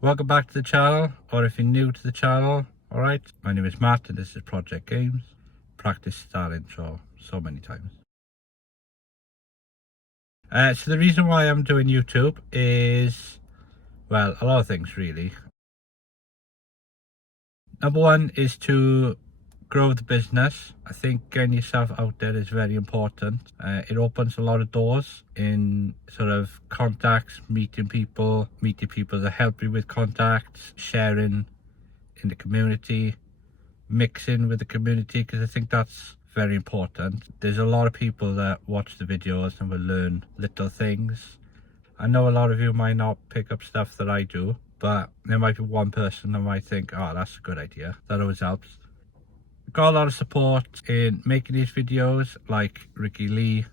Welcome back to the channel, or if you're new to the channel, alright, my name is Matt and this is Project Games. Practiced that intro so many times. So the reason why I'm doing YouTube is, well, a lot of things really. Number one is to grow the business. I think getting yourself out there is very important. It opens a lot of doors in sort of contacts, meeting people that help you with contacts, sharing in the community, mixing with the community, because I think that's very important. There's a lot of people that watch the videos and will learn little things. I know a lot of you might not pick up stuff that I do, but there might be one person that might think, oh, that's a good idea. That always helps. Got a lot of support in making these videos, like Ricky Lee,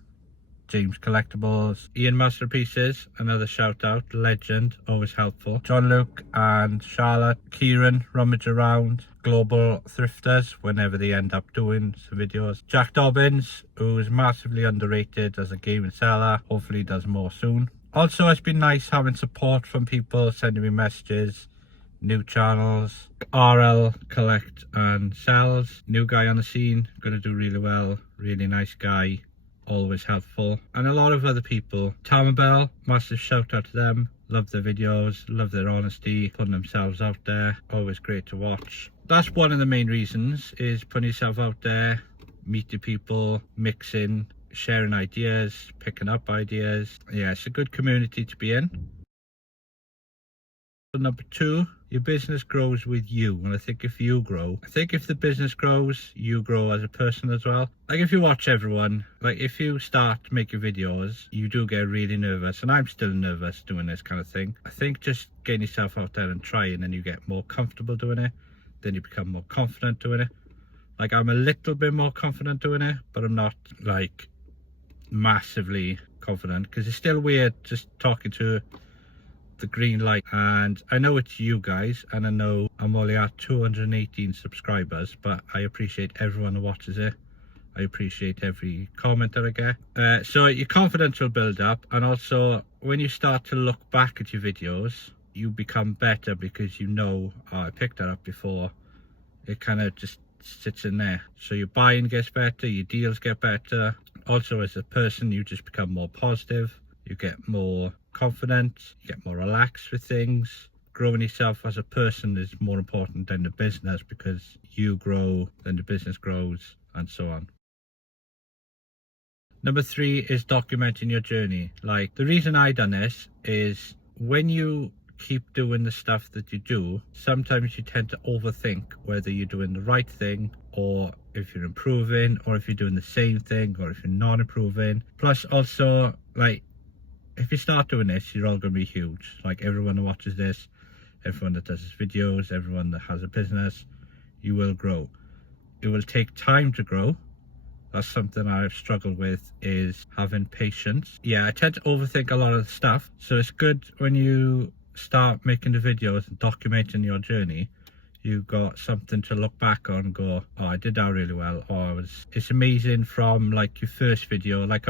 James Collectibles, Ian Masterpieces, another shout out, legend, always helpful. John Luke and Charlotte, Kieran, Rummage Around, Global Thrifters, whenever they end up doing some videos. Jack Dobbins, who's massively underrated as a gaming seller, hopefully does more soon. Also, it's been nice having support from people sending me messages, new channels. RL Collect and Sells, new guy on the scene, gonna do really well, really nice guy, always helpful. And a lot of other people. Tamabel, massive shout out to them, love their videos, love their honesty, putting themselves out there, always great to watch. That's one of the main reasons, is putting yourself out there, meeting people, mixing, sharing ideas, picking up ideas. Yeah, it's a good community to be in. Number two, your business grows with you, and I think if you grow, if the business grows, you grow as a person as well. Like if you watch everyone, like if you start making videos, you do get really nervous, and I'm still nervous doing this kind of thing. I think just getting yourself out there and trying, and you get more comfortable doing it, then you become more confident doing it. Like I'm a little bit more confident doing it, but I'm not like massively confident, because it's still weird just talking to the green light. And I know it's you guys, and I know I'm only at 218 subscribers, but I appreciate everyone who watches it. I appreciate every comment that I get. So your confidence will build up, and also when you start to look back at your videos, you become better, because you know, oh, I picked that up before. It kind of just sits in there, so your buying gets better, your deals get better. Also, as a person, you just become more positive, you get more confident, you get more relaxed with things. Growing yourself as a person is more important than the business, because you grow, then the business grows, and so on. Number three is documenting your journey. Like the reason I done this is when you keep doing the stuff that you do, sometimes you tend to overthink whether you're doing the right thing, or if you're improving, or if you're doing the same thing, or if you're not improving. Plus also, like, if you start doing this, you're all going to be huge. Like everyone who watches this, everyone that does his videos, everyone that has a business, you will grow. It will take time to grow. That's something I've struggled with, is having patience. Yeah, I tend to overthink a lot of the stuff. So it's good when you start making the videos and documenting your journey, you got something to look back on and go, oh, I did that really well. Or it's amazing from like your first video. Like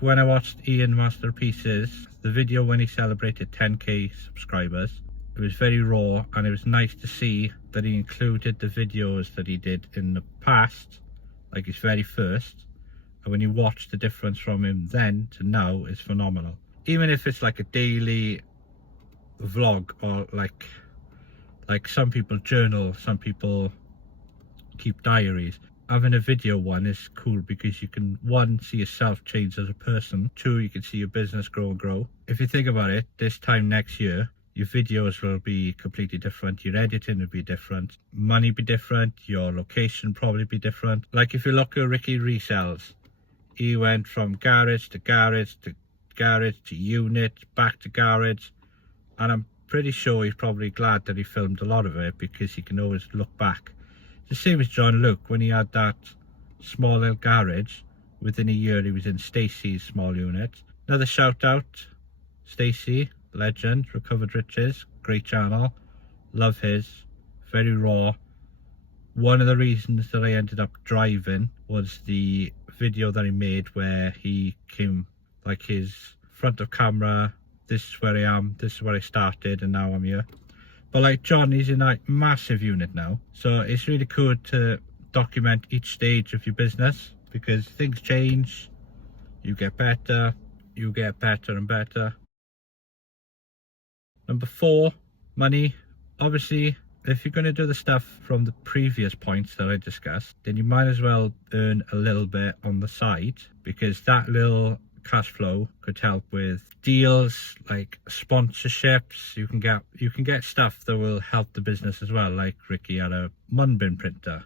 when I watched Ian Masterpieces, the video when he celebrated 10k subscribers, it was very raw, and it was nice to see that he included the videos that he did in the past, like his very first. And when you watch the difference from him then to now, is phenomenal. Even if it's like a daily vlog, or like some people journal, some people keep diaries. Having a video one is cool, because you can, one, see yourself change as a person, two, you can see your business grow and grow. If you think about it, this time next year, your videos will be completely different, your editing will be different, money be different, your location probably be different. Like if you look at Ricky Resells, he went from garage to garage to garage to unit, back to garage, and I'm pretty sure he's probably glad that he filmed a lot of it, because he can always look back. The same as John Luke, when he had that small little garage, within a year he was in Stacey's small unit. Another shout out, Stacey, legend, Recovered Riches, great channel, love his, very raw. One of the reasons that I ended up driving was the video that he made where he came, like his front of camera this is where I am, this is where I started, and now I'm here. But like John, he's in a massive unit now, so it's really cool to document each stage of your business, because things change, you get better and better. Number 4, money. Obviously, if you're going to do the stuff from the previous points that I discussed, then you might as well earn a little bit on the side, because that little cash flow could help with deals like sponsorships. You can get stuff that will help the business as well, like Ricky had a Munbin printer.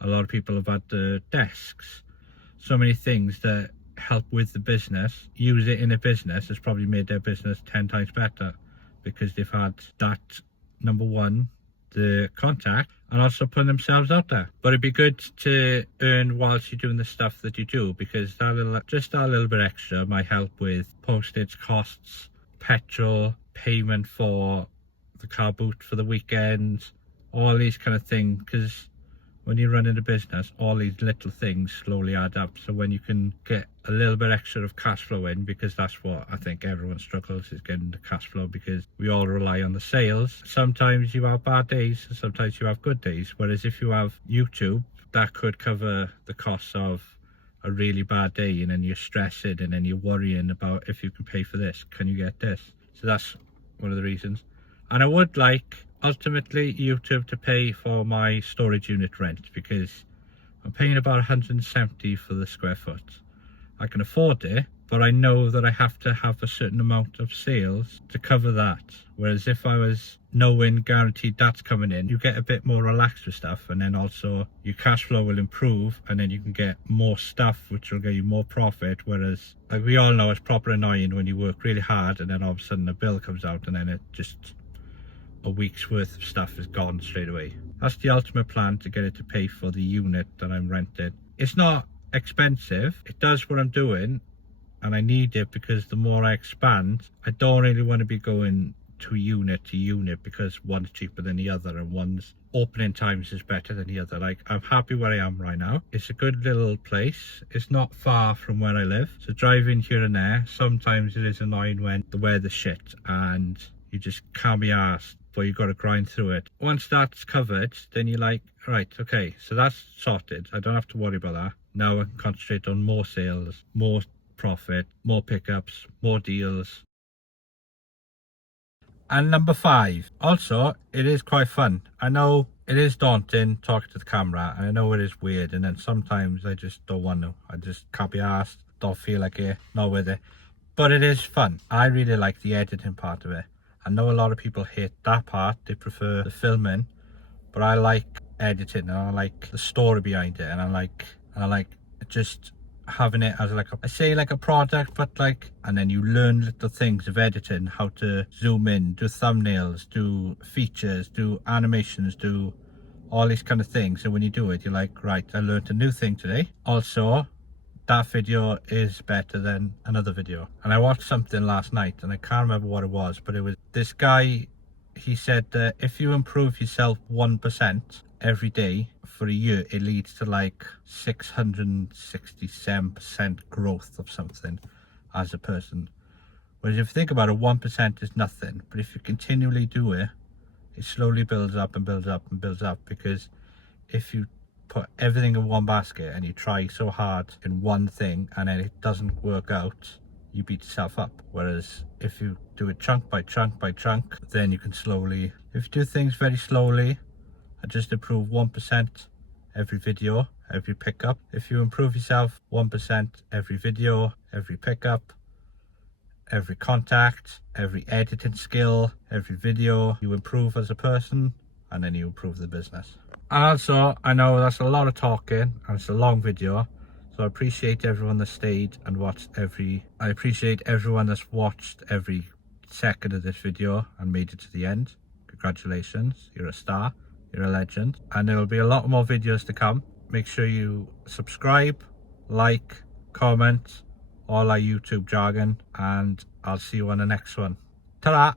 A lot of people have had desks. So many things that help with the business. Use it in a business has probably made their business 10 times better, because they've had that, number 1, the contact, and also putting themselves out there. But it'd be good to earn whilst you're doing the stuff that you do, because just that little bit extra might help with postage costs, petrol, payment for the car boot for the weekend, all these kind of things. Because when you're running a business, all these little things slowly add up. So when you can get a little bit extra of cash flow in, because that's what I think everyone struggles, is getting the cash flow, because we all rely on the sales. Sometimes you have bad days, sometimes you have good days. Whereas if you have YouTube, that could cover the costs of a really bad day, and then you're stressing, and then you're worrying about if you can pay for this, can you get this? So that's one of the reasons. And I would like ultimately YouTube to pay for my storage unit rent, because I'm paying about 170 for the square foot. I can afford it, but I know that I have to have a certain amount of sales to cover that. Whereas if I was knowing guaranteed that's coming in, you get a bit more relaxed with stuff, and then also your cash flow will improve, and then you can get more stuff which will get you more profit. Whereas, like we all know, it's proper annoying when you work really hard and then all of a sudden a bill comes out, and then it just, a week's worth of stuff is gone straight away. That's the ultimate plan, to get it to pay for the unit that I'm renting. It's not expensive, it does what I'm doing, and I need it, because the more I expand, I don't really want to be going to unit because one's cheaper than the other, and one's opening times is better than the other. Like, I'm happy where I am right now. It's a good little place, it's not far from where I live, so driving here and there, sometimes it is annoying when the weather's shit and you just can't be arsed, but you've got to grind through it. Once that's covered, then you're like, right, okay, so that's sorted, I don't have to worry about that. Now I can concentrate on more sales, more profit, more pickups, more deals. And number 5, also, it is quite fun. I know it is daunting talking to the camera, and I know it is weird, and then sometimes I just don't want to. I just can't be arsed, don't feel like it, not with it. But it is fun. I really like the editing part of it. I know a lot of people hate that part, they prefer the filming, but I like editing, and I like the story behind it, and I like just having it as like a product, but like, and then you learn little things of editing, how to zoom in, do thumbnails, do features, do animations, do all these kind of things. And when you do it, you're like, right, I learned a new thing today. Also, that video is better than another video. And I watched something last night, and I can't remember what it was, but it was this guy, he said that if you improve yourself 1% every day for a year, it leads to like 667% growth of something as a person. Whereas if you think about it, 1% is nothing, but if you continually do it, it slowly builds up and builds up and builds up. Because if you put everything in one basket and you try so hard in one thing and then it doesn't work out, you beat yourself up. Whereas if you do it chunk by chunk by chunk, then you can slowly, if you do things very slowly and just improve 1% every video, every pickup, if you improve yourself 1% every video, every pickup, every contact, every editing skill, every video, you improve as a person, and then you improve the business. And also, I know that's a lot of talking and it's a long video, so I appreciate everyone that stayed and watched I appreciate everyone that's watched every second of this video and made it to the end. Congratulations, you're a star, you're a legend. And there will be a lot more videos to come. Make sure you subscribe, like, comment, all our YouTube jargon, and I'll see you on the next one. Ta-da!